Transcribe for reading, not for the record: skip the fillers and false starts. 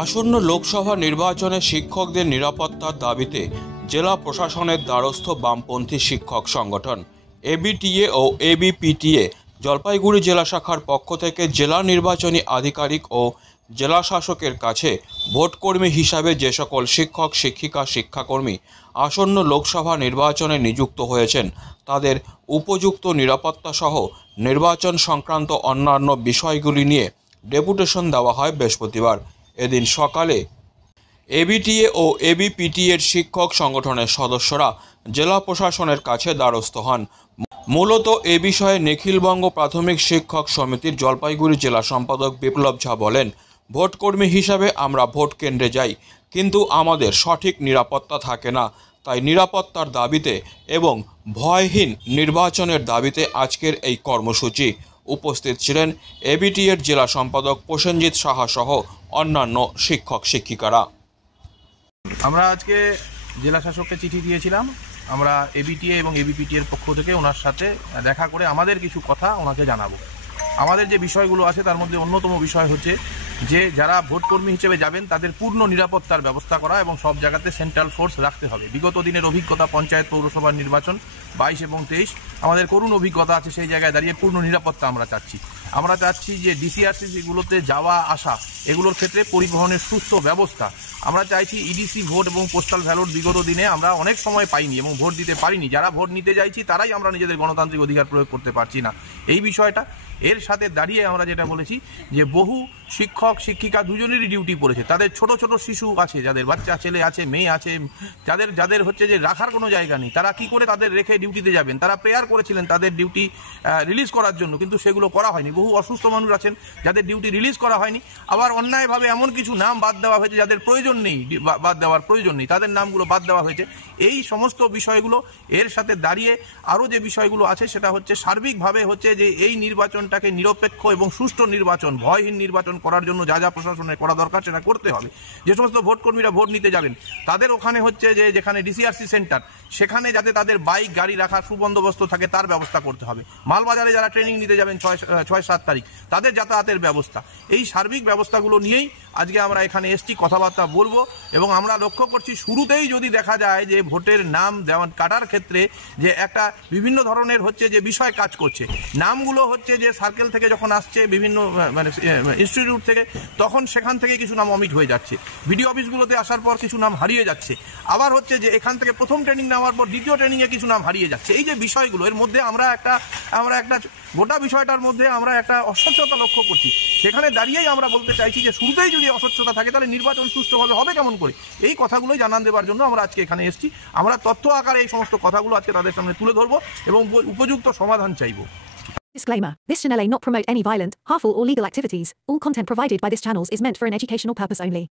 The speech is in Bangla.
আসন্ন লোকসভা নির্বাচনে শিক্ষকদের নিরাপত্তার দাবিতে জেলা প্রশাসনের দ্বারস্থ বামপন্থী শিক্ষক সংগঠন এবিটিএ ও এবিপিটিএ জলপাইগুড়ি জেলা শাখার পক্ষ থেকে জেলা নির্বাচনী আধিকারিক ও জেলা শাসকের কাছে ভোটকর্মী হিসাবে যে সকল শিক্ষক শিক্ষিকা শিক্ষাকর্মী আসন্ন লোকসভা নির্বাচনে নিযুক্ত হয়েছেন তাদের উপযুক্ত নিরাপত্তা সহ নির্বাচন সংক্রান্ত অন্যান্য বিষয়গুলি নিয়ে ডেপুটেশন দেওয়া হয় বৃহস্পতিবার। এদিন সকালে এবিটিএ ও এবিপিটিএর শিক্ষক সংগঠনের সদস্যরা জেলা প্রশাসনের কাছে দ্বারস্থ হন। মূলত এ বিষয়ে নিখিলবঙ্গ প্রাথমিক শিক্ষক সমিতির জলপাইগুড়ি জেলা সম্পাদক বিপ্লব ঝা বলেন, ভোটকর্মী হিসাবে আমরা ভোট কেন্দ্রে যাই, কিন্তু আমাদের সঠিক নিরাপত্তা থাকে না। তাই নিরাপত্তার দাবিতে এবং ভয়হীন নির্বাচনের দাবিতে আজকের এই কর্মসূচি। উপস্থিত ছিলেন এবিটিএর জেলা সম্পাদক প্রসেনজিৎ সাহা সহ অন্যান্য শিক্ষক শিক্ষিকারা। আমরা আজকে জেলা শাসককে চিঠি দিয়েছিলাম। আমরা এবিটিএ এবং এবিপিটি এর পক্ষ থেকে ওনার সাথে দেখা করে আমাদের কিছু কথা ওনাকে জানাবো। আমাদের যে বিষয়গুলো আছে তার মধ্যে অন্যতম বিষয় হচ্ছে যে যারা ভোটকর্মী হিসেবে যাবেন তাদের পূর্ণ নিরাপত্তার ব্যবস্থা করা এবং সব জায়গাতে সেন্ট্রাল ফোর্স রাখতে হবে। বিগত দিনের অভিজ্ঞতা পঞ্চায়েত পৌরসভার নির্বাচন 22 এবং 23 আমাদের করুণ অভিজ্ঞতা আছে, সেই জায়গায় দাঁড়িয়ে পূর্ণ নিরাপত্তা আমরা চাচ্ছি। আমরা চাচ্ছি যে ডিসিআরসিগুলোতে যাওয়া আসা এগুলোর ক্ষেত্রে পরিবহনের সুস্থ ব্যবস্থা আমরা চাইছি। ইডিসি ভোট এবং পোস্টাল ব্যালট বিগত দিনে আমরা অনেক সময় পাইনি এবং ভোট দিতে পারিনি। যারা ভোট নিতে চাইছি তারাই আমরা নিজেদের গণতান্ত্রিক অধিকার প্রয়োগ করতে পারছি না। এই বিষয়টা এর সাথে দাঁড়িয়ে আমরা যেটা বলেছি যে বহু শিক্ষক শিক্ষিকা দুজনেরই ডিউটি পড়েছে। তাদের ছোট ছোট শিশু আছে, যাদের বাচ্চা ছেলে আছে, মেয়ে আছে, যাদের হচ্ছে যে রাখার কোনো জায়গা নেই, তারা কি করে তাদের রেখে ডিউটিতে যাবেন? তারা প্রেয়ার করেছিলেন তাদের ডিউটি রিলিজ করার জন্য, কিন্তু সেগুলো করা হয়নি। বহু অসুস্থ মানুষ আছেন যাদের ডিউটি রিলিজ করা হয়নি। আবার অন্যায়ভাবে এমন কিছু নাম বাদ দেওয়া হয়েছে যাদের প্রয়োজন নেই, বাদ দেওয়ার প্রয়োজন নেই, তাদের নামগুলো বাদ দেওয়া হয়েছে। এই সমস্ত বিষয়গুলো এর সাথে দাঁড়িয়ে আরও যে বিষয়গুলো আছে সেটা হচ্ছে সার্বিকভাবে হচ্ছে যে এই নির্বাচনটাকে নিরপেক্ষ এবং সুষ্ঠু নির্বাচন, ভয়হীন নির্বাচন করার জন্য যা যা প্রশাসনের করা দরকার সেটা করতে হবে। যে সমস্ত ভোটকর্মীরা ভোট নিতে যাবেন তাদের ওখানে হচ্ছে যে যেখানে ডিসিআরসি সেন্টার সেখানে যাতে তাদের বাইক গাড়ি রাখার সুবন্দোবস্ত থাকে তার ব্যবস্থা করতে হবে। মালবাজারে যারা ট্রেনিং নিতে যাবেন 6-7 তারিখ তাদের যাতায়াতের ব্যবস্থা, এই সার্বিক ব্যবস্থাগুলো নিয়েই আজকে আমরা এখানে এসছি, কথাবার্তা বলবো। এবং আমরা লক্ষ্য করছি শুরুতেই যদি দেখা যায় যে ভোটের নাম কাটার ক্ষেত্রে যে একটা বিভিন্ন ধরনের হচ্ছে যে বিষয় কাজ করছে, নামগুলো হচ্ছে যে সার্কেল থেকে যখন আসছে বিভিন্ন মানে ইনস্টিটিউট থেকে তখন সেখান থেকে কিছু নাম অমিট হয়ে যাচ্ছে, বিডিও অফিসগুলোতে আসার পর কিছু নাম হারিয়ে যাচ্ছে, আবার হচ্ছে যে এখান থেকে প্রথম ট্রেনিং নেওয়ার পর দ্বিতীয় ট্রেনিংয়ে কিছু নাম হারিয়ে যাচ্ছে। এই যে বিষয়গুলো এর মধ্যে আমরা একটা গোটা বিষয়টার মধ্যে আমরা একটা অস্বচ্ছতা লক্ষ্য করছি। সেখানে দাঁড়িয়েই আমরা বলতে চাইছি যে শুরুতেই যদি অস্বচ্ছতা থাকে তাহলে নির্বাচন সুষ্ঠুভাবে হবে কেমন করে? এই কথাগুলোই জানান দেওয়ার জন্য আমরা আজকে এখানে এসেছি। আমরা তথ্য আকারে এই সমস্ত কথাগুলো আজকে তাদের সামনে তুলে ধরবো এবং উপযুক্ত সমাধান চাইব। Disclaimer. This channel may not promote any violent, harmful or legal activities. All content provided by this channel is meant for an educational purpose only.